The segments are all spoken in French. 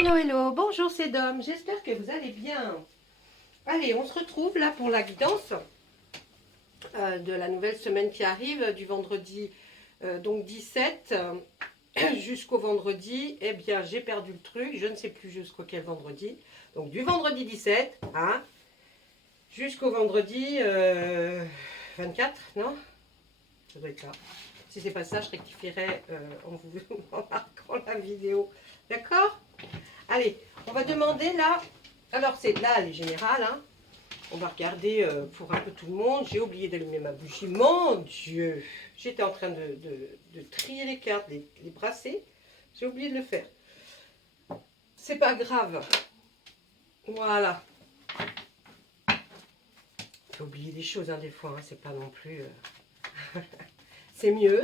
Hello, hello, bonjour, c'est Dom, j'espère que vous allez bien. Allez, on se retrouve là pour la guidance de la nouvelle semaine qui arrive, du vendredi donc 17 jusqu'au vendredi. Eh bien, j'ai perdu le truc, je ne sais plus jusqu'au quel vendredi. Donc du vendredi 17 hein, jusqu'au vendredi 24, non? Ça doit être ça. Si c'est pas ça, je rectifierai en vous en marquant la vidéo. D'accord? Allez, on va demander là. Alors, c'est là, les générales. Hein. On va regarder pour un peu tout le monde. J'ai oublié d'allumer ma bougie. Mon Dieu! J'étais en train de trier les cartes, les brasser. J'ai oublié de le faire. C'est pas grave. Voilà. Faut oublier des choses, hein, des fois. Hein, c'est pas non plus. C'est mieux.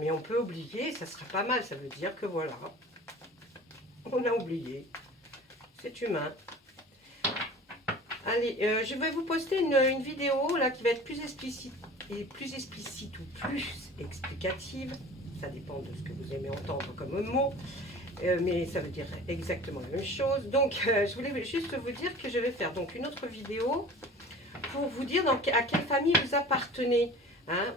Mais on peut oublier. Ça sera pas mal. Ça veut dire que voilà. On a oublié. C'est humain. Allez, je vais vous poster une vidéo là qui va être plus explicite ou plus explicative. Ça dépend de ce que vous aimez entendre comme mot, mais ça veut dire exactement la même chose. Donc, je voulais juste vous dire que je vais faire donc une autre vidéo pour vous dire à quelle famille vous appartenez. Hein,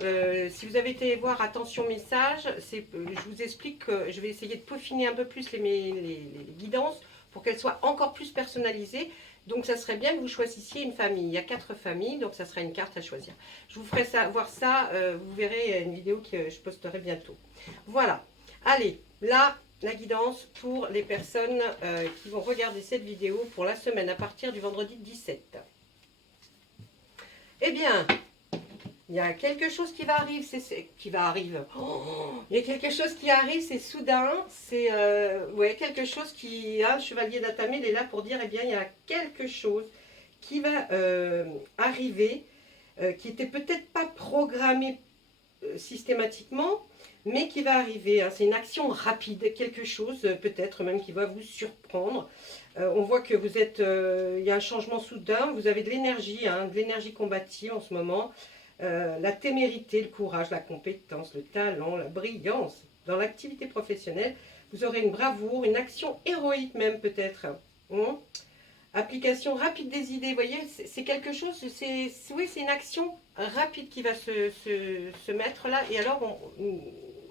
si vous avez été voir attention message, je vous explique que je vais essayer de peaufiner un peu plus les guidances pour qu'elles soient encore plus personnalisées. Donc ça serait bien que vous choisissiez une famille. Il y a 4 familles, donc ça sera une carte à choisir. Je vous ferai voir ça, vous verrez une vidéo que je posterai bientôt. Voilà, allez, là, la guidance pour les personnes qui vont regarder cette vidéo pour la semaine à partir du vendredi 17. Eh bien, il y a quelque chose qui va arriver, il y a quelque chose qui arrive, c'est soudain, c'est ouais, quelque chose qui, le chevalier d'Atamé, il est là pour dire, eh bien, il y a quelque chose qui va arriver, qui n'était peut-être pas programmé systématiquement, mais qui va arriver. Hein. C'est une action rapide, quelque chose peut-être même qui va vous surprendre. On voit que vous êtes, il y a un changement soudain, vous avez de l'énergie combative en ce moment. La témérité, le courage, la compétence, le talent, la brillance dans l'activité professionnelle. Vous aurez une bravoure, une action héroïque même peut-être. Application rapide des idées, vous voyez, c'est quelque chose, oui, c'est une action rapide qui va se mettre là. Et alors,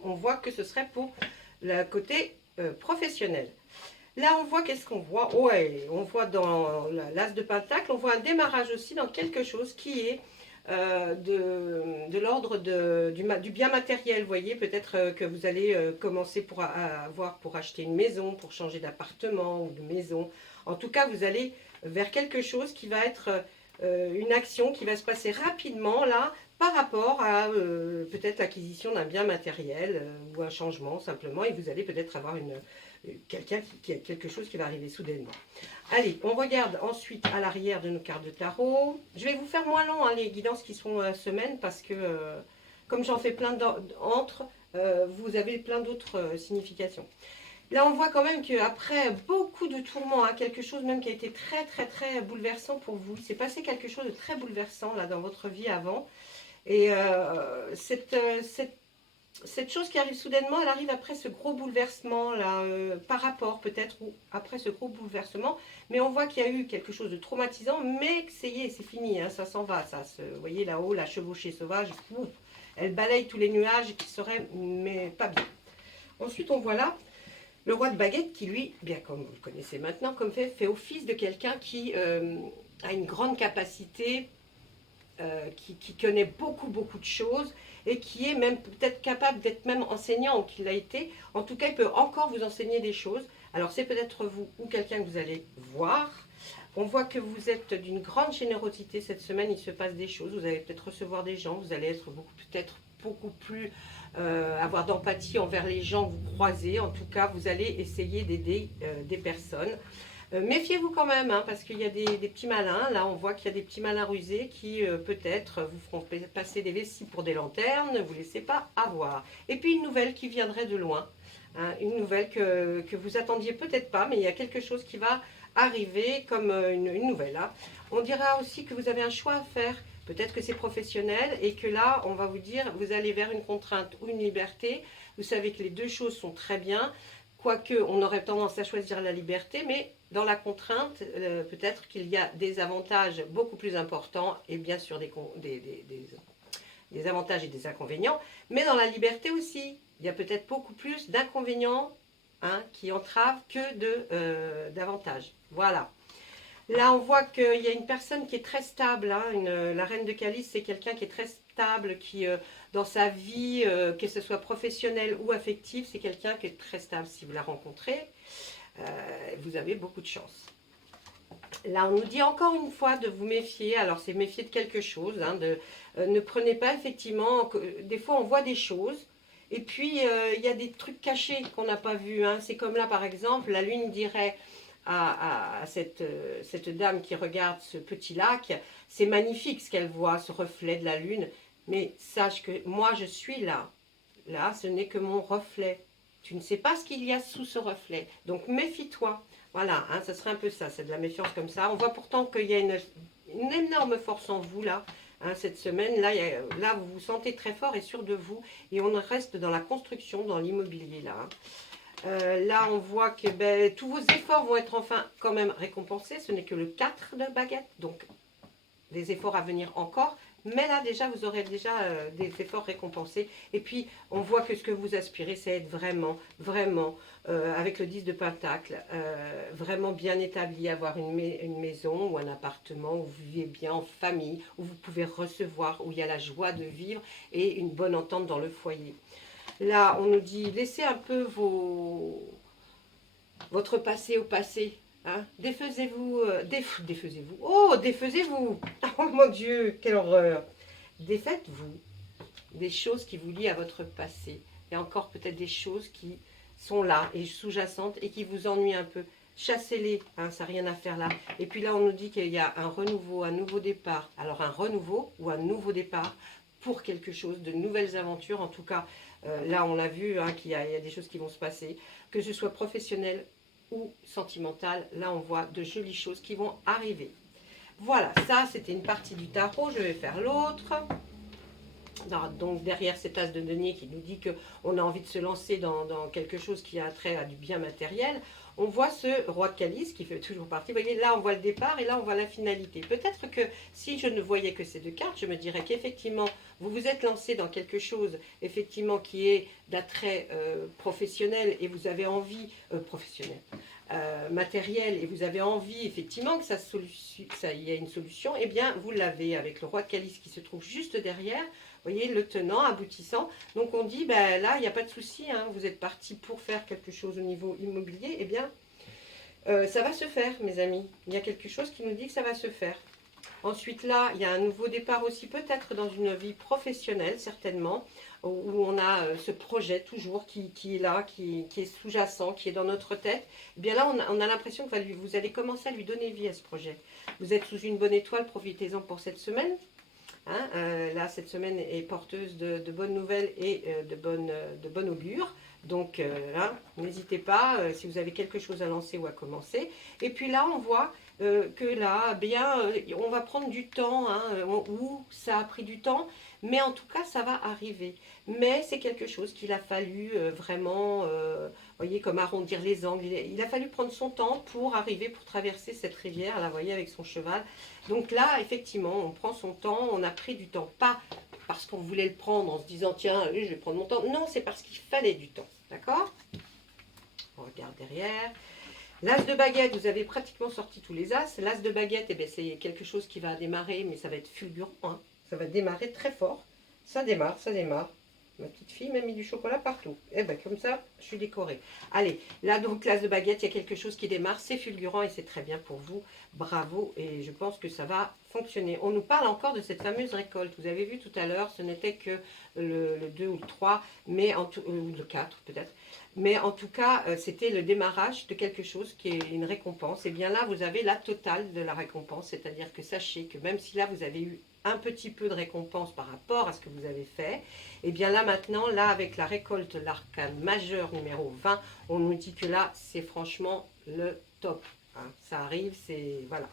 on voit que ce serait pour le côté professionnel. Là, on voit, qu'est-ce qu'on voit? Ouais, on voit dans l'As de Pentacle, on voit un démarrage aussi dans quelque chose qui est de l'ordre du bien matériel. Vous voyez, peut-être que vous allez commencer pour acheter une maison, pour changer d'appartement ou de maison. En tout cas, vous allez vers quelque chose qui va être une action qui va se passer rapidement là, par rapport à peut-être l'acquisition d'un bien matériel ou un changement simplement, et vous allez peut-être avoir quelqu'un qui a quelque chose qui va arriver soudainement. Allez, on regarde ensuite à l'arrière de nos cartes de tarot. Je vais vous faire moins long hein, les guidances qui sont semaine parce que comme j'en fais plein d'entre, vous avez plein d'autres significations. Là, on voit quand même qu'après beaucoup de tourments, hein, quelque chose même qui a été très très très bouleversant pour vous. Il s'est passé quelque chose de très bouleversant là dans votre vie avant. Et cette chose qui arrive soudainement, elle arrive après ce gros bouleversement là, par rapport peut-être, ou après ce gros bouleversement, mais on voit qu'il y a eu quelque chose de traumatisant, mais que c'est fini, hein, ça s'en va, vous voyez là-haut, la chevauchée sauvage, ouf, elle balaye tous les nuages qui seraient, mais pas bien. Ensuite, on voit là le roi de baguette qui, lui, bien comme vous le connaissez maintenant, comme fait office de quelqu'un qui a une grande capacité, qui connaît beaucoup de choses et qui est même peut-être capable d'être même enseignant ou qu'il l'a été. En tout cas, il peut encore vous enseigner des choses. Alors c'est peut-être vous ou quelqu'un que vous allez voir. On voit que vous êtes d'une grande générosité cette semaine, il se passe des choses, vous allez peut-être recevoir des gens, vous allez être peut-être beaucoup plus avoir d'empathie envers les gens que vous croisez. En tout cas, vous allez essayer d'aider des personnes. Méfiez-vous quand même, hein, parce qu'il y a des petits malins. Là, on voit qu'il y a des petits malins rusés qui, peut-être, vous feront passer des vessies pour des lanternes. Ne vous laissez pas avoir. Et puis, une nouvelle qui viendrait de loin. Hein, une nouvelle que vous attendiez peut-être pas, mais il y a quelque chose qui va arriver comme une nouvelle. Hein. On dira aussi que vous avez un choix à faire. Peut-être que c'est professionnel et que là, on va vous dire, vous allez vers une contrainte ou une liberté. Vous savez que les deux choses sont très bien. quoique on aurait tendance à choisir la liberté, mais dans la contrainte, peut-être qu'il y a des avantages beaucoup plus importants et bien sûr des avantages et des inconvénients, mais dans la liberté aussi, il y a peut-être beaucoup plus d'inconvénients hein, qui entravent que d'avantages. Voilà. Là, on voit qu'il y a une personne qui est très stable. Hein, la reine de calice, c'est quelqu'un qui est très stable, qui, dans sa vie, que ce soit professionnelle ou affective, c'est quelqu'un qui est très stable. Si vous la rencontrez, vous avez beaucoup de chance. Là, on nous dit encore une fois de vous méfier. Alors, c'est méfier de quelque chose. Hein, ne prenez pas effectivement... Des fois, on voit des choses. Et puis, il y a des trucs cachés qu'on n'a pas vus. Hein. C'est comme là, par exemple, la lune dirait à cette dame qui regarde ce petit lac, c'est magnifique ce qu'elle voit, ce reflet de la lune. Mais sache que moi, je suis là. Là, ce n'est que mon reflet. Tu ne sais pas ce qu'il y a sous ce reflet. Donc, méfie-toi. Voilà, hein, ça serait un peu ça, c'est de la méfiance comme ça. On voit pourtant qu'il y a une énorme force en vous, là, hein, cette semaine. Là, vous vous sentez très fort et sûr de vous. Et on reste dans la construction, dans l'immobilier, là. Hein. Là, on voit que tous vos efforts vont être enfin quand même récompensés. Ce n'est que le 4 de baguette, donc des efforts à venir encore. Mais là, déjà, vous aurez déjà des efforts récompensés. Et puis, on voit que ce que vous aspirez, c'est être vraiment, vraiment, avec le 10 de Pentacle, vraiment bien établi, avoir une maison ou un appartement où vous vivez bien en famille, où vous pouvez recevoir, où il y a la joie de vivre et une bonne entente dans le foyer. Là, on nous dit, laissez un peu votre passé au passé. Hein, défaisez-vous, défaisez-vous, oh, défaisez-vous, oh mon Dieu, quelle horreur, défaites-vous des choses qui vous lient à votre passé, il y a encore peut-être des choses qui sont là et sous-jacentes et qui vous ennuient un peu, chassez-les, hein, ça n'a rien à faire là, et puis là on nous dit qu'il y a un renouveau, un nouveau départ, alors un renouveau ou un nouveau départ pour quelque chose, de nouvelles aventures, en tout cas, là on l'a vu, hein, qu'il y a des choses qui vont se passer, que ce soit professionnel ou sentimentale, là on voit de jolies choses qui vont arriver. Voilà, ça c'était une partie du tarot, je vais faire l'autre. Donc derrière cet as de denier qui nous dit qu'on a envie de se lancer dans quelque chose qui a trait à du bien matériel, on voit ce roi de calice qui fait toujours partie. Vous voyez, là on voit le départ et là on voit la finalité. Peut-être que si je ne voyais que ces deux cartes, je me dirais qu'effectivement vous vous êtes lancé dans quelque chose effectivement qui est d'attrait professionnel et vous avez envie, professionnel, matériel, et vous avez envie effectivement que ça y ait une solution, et eh bien vous l'avez avec le roi de calice qui se trouve juste derrière. Vous voyez, le tenant, aboutissant. Donc on dit, ben là, il n'y a pas de souci, hein, vous êtes parti pour faire quelque chose au niveau immobilier, eh bien, ça va se faire, mes amis. Il y a quelque chose qui nous dit que ça va se faire. Ensuite, là, il y a un nouveau départ aussi, peut-être dans une vie professionnelle, certainement, où on a ce projet toujours qui est là, qui est sous-jacent, qui est dans notre tête. Eh bien là, on a l'impression que vous allez commencer à lui donner vie à ce projet. Vous êtes sous une bonne étoile, profitez-en pour cette semaine. Hein, là, cette semaine est porteuse de bonnes nouvelles et de bonne augure. Donc, hein, n'hésitez pas si vous avez quelque chose à lancer ou à commencer. Et puis là, on voit que là, bien, on va prendre du temps, hein, ou ça a pris du temps, mais en tout cas, ça va arriver. Mais c'est quelque chose qu'il a fallu vraiment, voyez, comme arrondir les angles. Il a fallu prendre son temps pour arriver, pour traverser cette rivière, là, vous voyez, avec son cheval. Donc là, effectivement, on prend son temps, on a pris du temps. Pas parce qu'on voulait le prendre en se disant, tiens, je vais prendre mon temps. Non, c'est parce qu'il fallait du temps. D'accord? On regarde derrière. L'as de baguette, vous avez pratiquement sorti tous les as. L'as de baguette, eh c'est quelque chose qui va démarrer, mais ça va être fulgurant. Hein. Ça va démarrer très fort. Ça démarre, ça démarre. Ma petite fille m'a mis du chocolat partout. Et bien comme ça, je suis décorée. Allez, là donc l'as de baguette, il y a quelque chose qui démarre. C'est fulgurant et c'est très bien pour vous. Bravo, et je pense que ça va fonctionner. On nous parle encore de cette fameuse récolte. Vous avez vu tout à l'heure, ce n'était que le 2 ou le 3, mais ou le 4 peut-être. Mais en tout cas, c'était le démarrage de quelque chose qui est une récompense. Et bien là, vous avez la totale de la récompense. C'est-à-dire que sachez que même si là, vous avez eu un petit peu de récompense par rapport à ce que vous avez fait, et bien là maintenant, là avec la récolte, l'arcane majeur numéro 20, on nous dit que là, c'est franchement le top. Hein. Ça arrive, c'est... Voilà.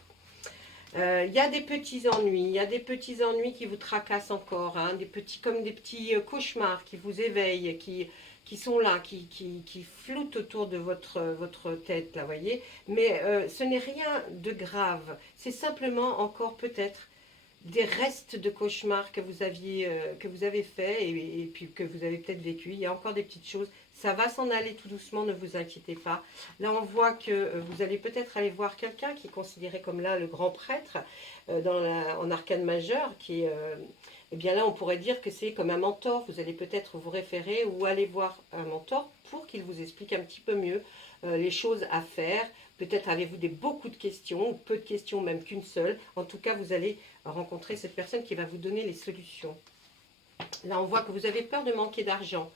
Il y a des petits ennuis, il y a des petits ennuis qui vous tracassent encore, hein, comme des petits cauchemars qui vous éveillent, qui sont là, qui floutent autour de votre tête, là, voyez. Mais ce n'est rien de grave, c'est simplement encore peut-être des restes de cauchemars que vous avez fait et puis que vous avez peut-être vécu. Il y a encore des petites choses. Ça va s'en aller tout doucement, ne vous inquiétez pas. Là, on voit que vous allez peut-être aller voir quelqu'un qui est considéré comme là le grand prêtre en arcane majeure, qui est, eh bien là, on pourrait dire que c'est comme un mentor. Vous allez peut-être vous référer ou aller voir un mentor pour qu'il vous explique un petit peu mieux les choses à faire. Peut-être avez-vous beaucoup de questions, ou peu de questions, même qu'une seule. En tout cas, vous allez rencontrer cette personne qui va vous donner les solutions. Là, on voit que vous avez peur de manquer d'argent.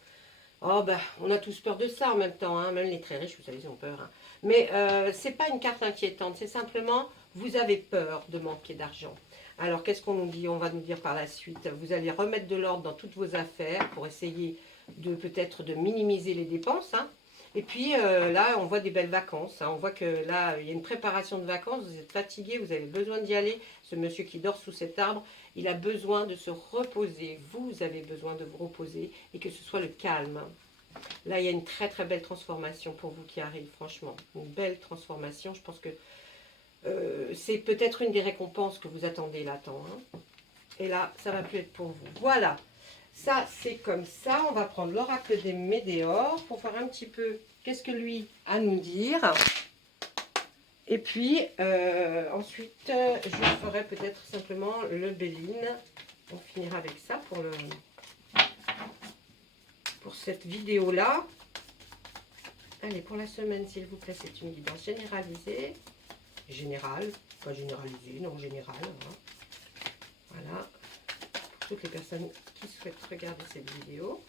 Oh, ben, on a tous peur de ça en même temps, hein. Même les très riches, vous savez, ils ont peur. Hein. Mais ce n'est pas une carte inquiétante, c'est simplement, vous avez peur de manquer d'argent. Alors, qu'est-ce qu'on nous dit? On va nous dire par la suite, vous allez remettre de l'ordre dans toutes vos affaires pour essayer de peut-être de minimiser les dépenses, hein. Et puis là, on voit des belles vacances. Hein. On voit que là, il y a une préparation de vacances. Vous êtes fatigué, vous avez besoin d'y aller. Ce monsieur qui dort sous cet arbre, il a besoin de se reposer. Vous avez besoin de vous reposer et que ce soit le calme. Là, il y a une très très belle transformation pour vous qui arrive, franchement. Une belle transformation. Je pense que c'est peut-être une des récompenses que vous attendez là-temps. Hein. Et là, ça va plus être pour vous. Voilà. Ça, c'est comme ça. On va prendre l'oracle des Médéors pour voir un petit peu qu'est-ce que lui a à nous dire. Et puis, ensuite, je ferai peut-être simplement le Béline. On finira avec ça pour cette vidéo-là. Allez, pour la semaine, s'il vous plaît, c'est une guidance généralisée. Générale, pas généralisée, non, générale. Hein. Voilà. Toutes les personnes qui souhaitent regarder cette vidéo.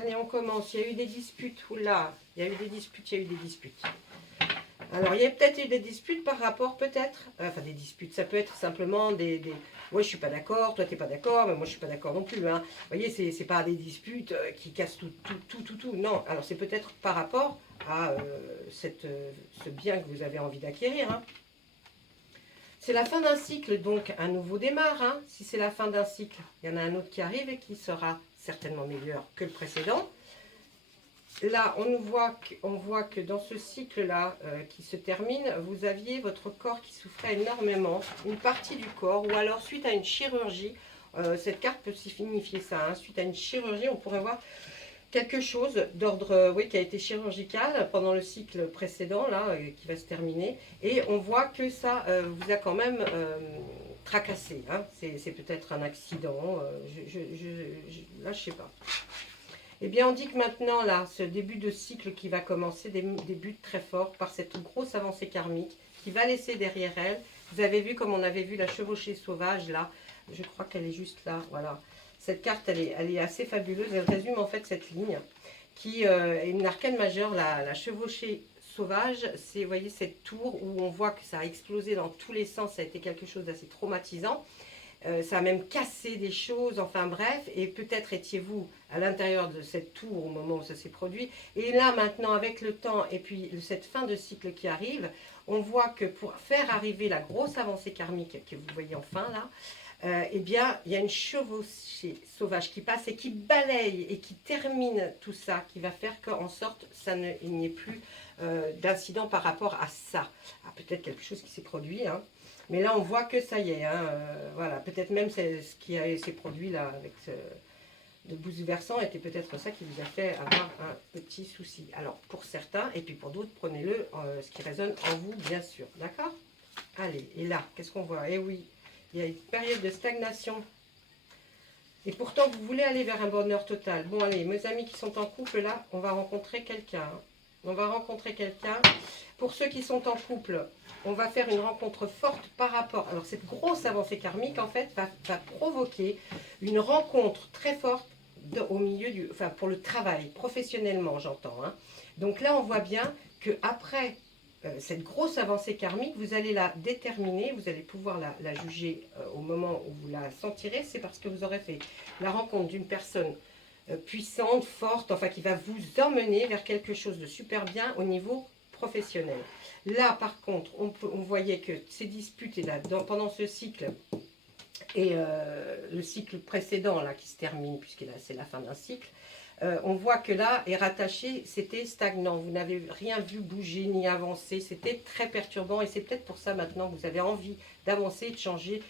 Allez, on commence. Il y a eu des disputes. Oula, il y a eu des disputes, il y a eu des disputes. Alors, il y a peut-être eu des disputes par rapport, peut-être. Enfin, des disputes, ça peut être simplement des... Ouais, je suis pas d'accord, toi, t'es pas d'accord, mais moi, je suis pas d'accord non plus. Hein. Vous voyez, c'est pas des disputes qui cassent tout. Non, alors c'est peut-être par rapport à ce bien que vous avez envie d'acquérir. Hein. C'est la fin d'un cycle, donc un nouveau démarre. Hein. Si c'est la fin d'un cycle, il y en a un autre qui arrive et qui sera certainement meilleur que le précédent. Là, on voit que dans ce cycle-là qui se termine, vous aviez votre corps qui souffrait énormément, une partie du corps, ou alors suite à une chirurgie, cette carte peut signifier ça, hein, suite à une chirurgie, on pourrait voir quelque chose d'ordre, oui, qui a été chirurgical pendant le cycle précédent, là, qui va se terminer. Et on voit que ça vous a quand même tracassé. Hein. C'est peut-être un accident, là, je sais pas. Eh bien, on dit que maintenant, là, ce début de cycle qui va commencer, débute très fort par cette grosse avancée karmique qui va laisser derrière elle. Vous avez vu comme on avait vu la chevauchée sauvage, là. Je crois qu'elle est juste là, voilà. Cette carte, elle est assez fabuleuse. Elle résume en fait cette ligne qui est une arcane majeure, la chevauchée sauvage. C'est, vous voyez, cette tour où on voit que ça a explosé dans tous les sens. Ça a été quelque chose d'assez traumatisant. Ça a même cassé des choses, enfin bref. Et peut-être étiez-vous à l'intérieur de cette tour au moment où ça s'est produit. Et là, maintenant, avec le temps et puis cette fin de cycle qui arrive, on voit que pour faire arriver la grosse avancée karmique que vous voyez enfin là, eh bien, il y a une chevauchée sauvage qui passe et qui balaye et qui termine tout ça, qui va faire qu'en sorte, il n'y ait plus d'incident par rapport à ça. Ah, peut-être quelque chose qui s'est produit, hein. Mais là, on voit que ça y est, hein, voilà. Peut-être même ce qui s'est produit là avec de bouleversant était peut-être ça qui vous a fait avoir un petit souci. Alors, pour certains, et puis pour d'autres, prenez-le ce qui résonne en vous, bien sûr. D'accord? Allez, et là, qu'est-ce qu'on voit? Eh oui, il y a une période de stagnation. Et pourtant, vous voulez aller vers un bonheur total. Bon, allez, mes amis qui sont en couple, là, on va rencontrer quelqu'un. Hein. On va rencontrer quelqu'un. Pour ceux qui sont en couple, on va faire une rencontre forte par rapport... Alors, cette grosse avancée karmique, en fait, va provoquer une rencontre très forte au milieu du... Enfin, pour le travail, professionnellement, j'entends. Hein. Donc là, on voit bien qu'après cette grosse avancée karmique, vous allez la déterminer, vous allez pouvoir la juger au moment où vous la sentirez. C'est parce que vous aurez fait la rencontre d'une personne puissante, forte, enfin qui va vous emmener vers quelque chose de super bien au niveau professionnelle. Là, par contre, on voyait que ces disputes, et là, pendant ce cycle, et le cycle précédent là qui se termine, puisque là c'est la fin d'un cycle, on voit que là est rattaché, c'était stagnant, vous n'avez rien vu bouger ni avancer, c'était très perturbant et c'est peut-être pour ça maintenant que vous avez envie d'avancer, de changer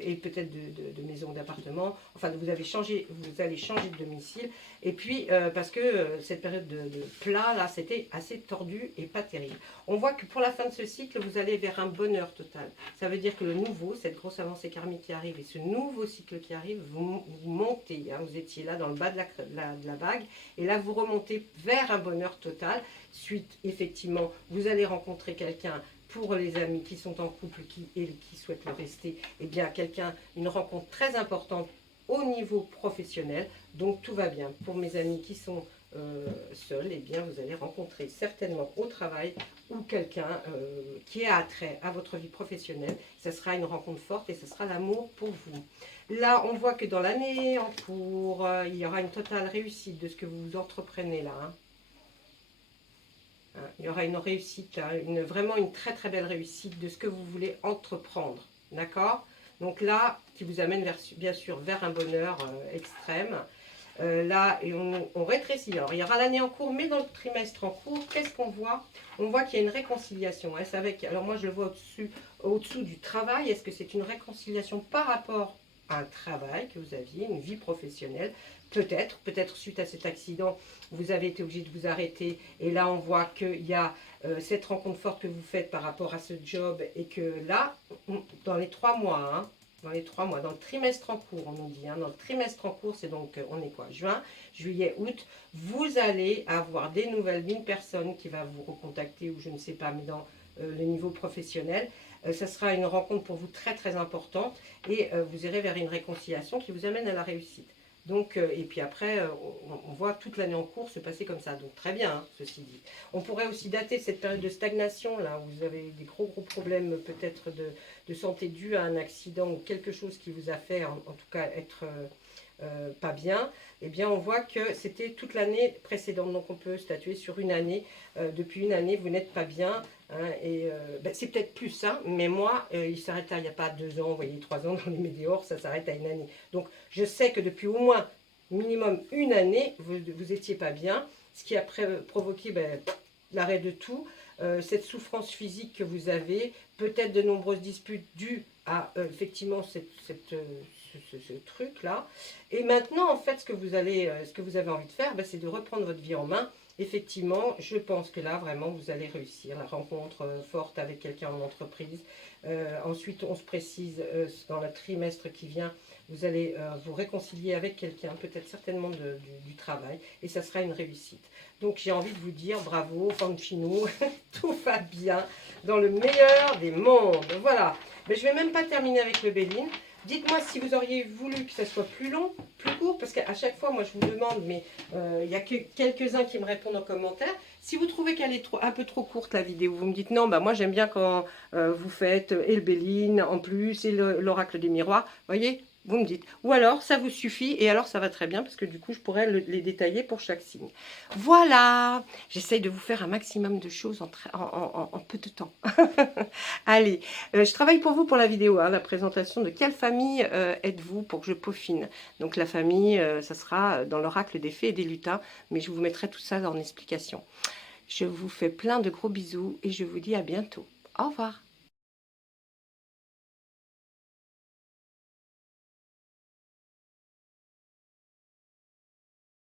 et peut-être de maison, d'appartement, enfin vous allez changer de domicile et puis parce que cette période de plat là c'était assez tordu et pas terrible. On voit que pour la fin de ce cycle vous allez vers un bonheur total, ça veut dire que le nouveau, cette grosse avancée karmique qui arrive et ce nouveau cycle qui arrive, vous montez, hein, vous étiez là dans le bas de la vague et là vous remontez vers un bonheur total. Suite effectivement vous allez rencontrer quelqu'un. Pour les amis qui sont en couple et qui souhaitent le rester, eh bien quelqu'un, une rencontre très importante au niveau professionnel, donc tout va bien. Pour mes amis qui sont seuls, eh bien vous allez rencontrer certainement au travail ou quelqu'un qui a attrait à votre vie professionnelle. Ça sera une rencontre forte et ce sera l'amour pour vous. Là, on voit que dans l'année en cours, il y aura une totale réussite de ce que vous entreprenez là, hein. Il y aura une réussite, vraiment une très très belle réussite de ce que vous voulez entreprendre. D'accord? Donc là, qui vous amène bien sûr vers un bonheur extrême. Là, et on rétrécit. Alors, il y aura l'année en cours, mais dans le trimestre en cours, qu'est-ce qu'on voit? On voit qu'il y a une réconciliation. Est-ce avec, alors moi, je le vois au-dessous du travail. Est-ce que c'est une réconciliation par rapport à un travail que vous aviez, une vie professionnelle? Peut-être suite à cet accident, vous avez été obligé de vous arrêter. Et là, on voit qu'il y a cette rencontre forte que vous faites par rapport à ce job. Et que là, dans les 3 mois, hein, dans les 3 mois, dans le trimestre en cours, on nous dit, hein, dans le trimestre en cours, c'est donc, on est quoi, juin, juillet, août, vous allez avoir des nouvelles d'une personne qui va vous recontacter, ou je ne sais pas, mais dans le niveau professionnel. Ça sera une rencontre pour vous très très importante, et vous irez vers une réconciliation qui vous amène à la réussite. Donc, et puis après, on voit toute l'année en cours se passer comme ça. Donc très bien, hein, ceci dit. On pourrait aussi dater cette période de stagnation, là, où vous avez des gros problèmes peut-être de santé due à un accident ou quelque chose qui vous a fait, en tout cas, être pas bien. Eh bien, on voit que c'était toute l'année précédente. Donc on peut statuer sur une année. Depuis une année, vous n'êtes pas bien. Hein, et c'est peut-être plus, hein, mais moi, il s'arrête là, il n'y a pas 2 ans, vous voyez, 3 ans dans les météores, ça s'arrête à une année. Donc, je sais que depuis au moins minimum une année, vous étiez pas bien, ce qui a provoqué l'arrêt de tout, cette souffrance physique que vous avez, peut-être de nombreuses disputes dues à effectivement ce truc-là. Et maintenant, en fait, ce que vous avez envie de faire, c'est de reprendre votre vie en main. Effectivement, je pense que là, vraiment, vous allez réussir. La rencontre forte avec quelqu'un en entreprise. Ensuite, on se précise, dans le trimestre qui vient, vous allez vous réconcilier avec quelqu'un, peut-être certainement du travail, et ça sera une réussite. Donc, j'ai envie de vous dire bravo, Fanchino, tout va bien, dans le meilleur des mondes. Voilà. Mais je ne vais même pas terminer avec le Béline. Dites-moi si vous auriez voulu que ça soit plus long, plus court, parce qu'à chaque fois, moi, je vous demande, mais il y a que quelques-uns qui me répondent en commentaire. Si vous trouvez qu'elle est un peu trop courte, la vidéo, vous me dites non, moi, j'aime bien quand vous faites et le Béline en plus, et l'oracle des miroirs. Vous voyez, vous me dites. Ou alors, ça vous suffit, et alors, ça va très bien, parce que du coup, je pourrais les détailler pour chaque signe. Voilà, j'essaye de vous faire un maximum de choses en peu de temps. Allez, je travaille pour vous pour la vidéo, hein, la présentation de quelle famille êtes-vous pour que je peaufine. Donc la famille, ça sera dans l'oracle des fées et des lutins, mais je vous mettrai tout ça en explication. Je vous fais plein de gros bisous et je vous dis à bientôt. Au revoir.